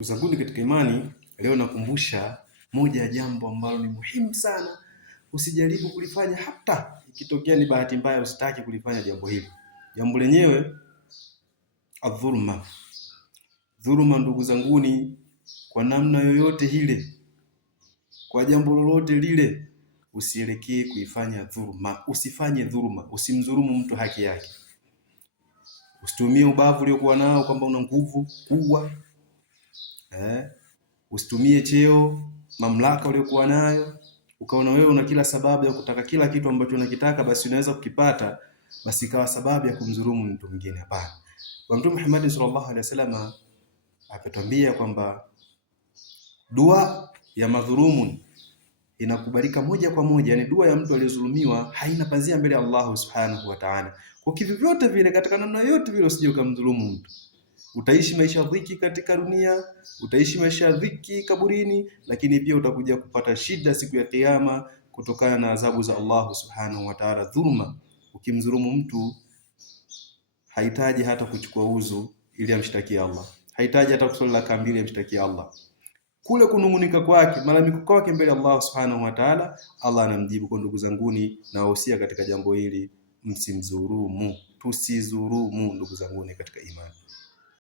Uzanguni katika imani, leo nakumbusha moja ya jambo ambalo ni muhimu sana. Usijaribu kulifanya, hata ikitokea ni bahati mbaya, usitaki kulifanya jambo hili. Jambo lenyewe adhulma. Dhuluma, ndugu zanguni, kwa namna yoyote ile, kwa jambo lolote lile, usielekee kuifanya dhuluma. Usifanye dhuluma, usimdhulumu mtu haki yake. Usitumie ubavu uliokuwa nao kwamba una nguvu kubwa. Usitumie cheo, mamlaka uliokuwa nayo ukaona wewe una kila sababu ya kutaka kila kitu ambacho unakitaka basi unaweza kukipata, basi ikawa sababu ya kumdhulumu mtu mwingine. Hapana. Kwa Mtume Muhammad sallallahu alaihi wasallam ametuambia kwamba dua ya madhulumu inakubalika moja kwa moja, yani dua ya mtu aliyezulumiwa haina pazia mbele ya Allah subhanahu wa ta'ala. Kwa kivyovyote vile, katika namna yote vile, usije ukamdhulumu mtu. Utaishi maisha dhiki katika dunia, utaishi maisha dhiki kaburini, lakini pia utakuja kupata shida siku ya Kiyama kutokana na adhabu za Allah subhanahu wa ta'ala. Dhulma, ukimdhulumu mtu hahitaji hata kuchukua uzu ili amshtakie Allah, hahitaji hata kusali raka mbili amshtakie Allah. Kule kunungunika kwake, malalamiko kwake mbele Allah subhanahu wa ta'ala, Allah anamjibu. Kwa ndugu zanguni, na wahusia katika jambo hili, msimdhulumu, tusidhulumu ndugu zanguni katika imani.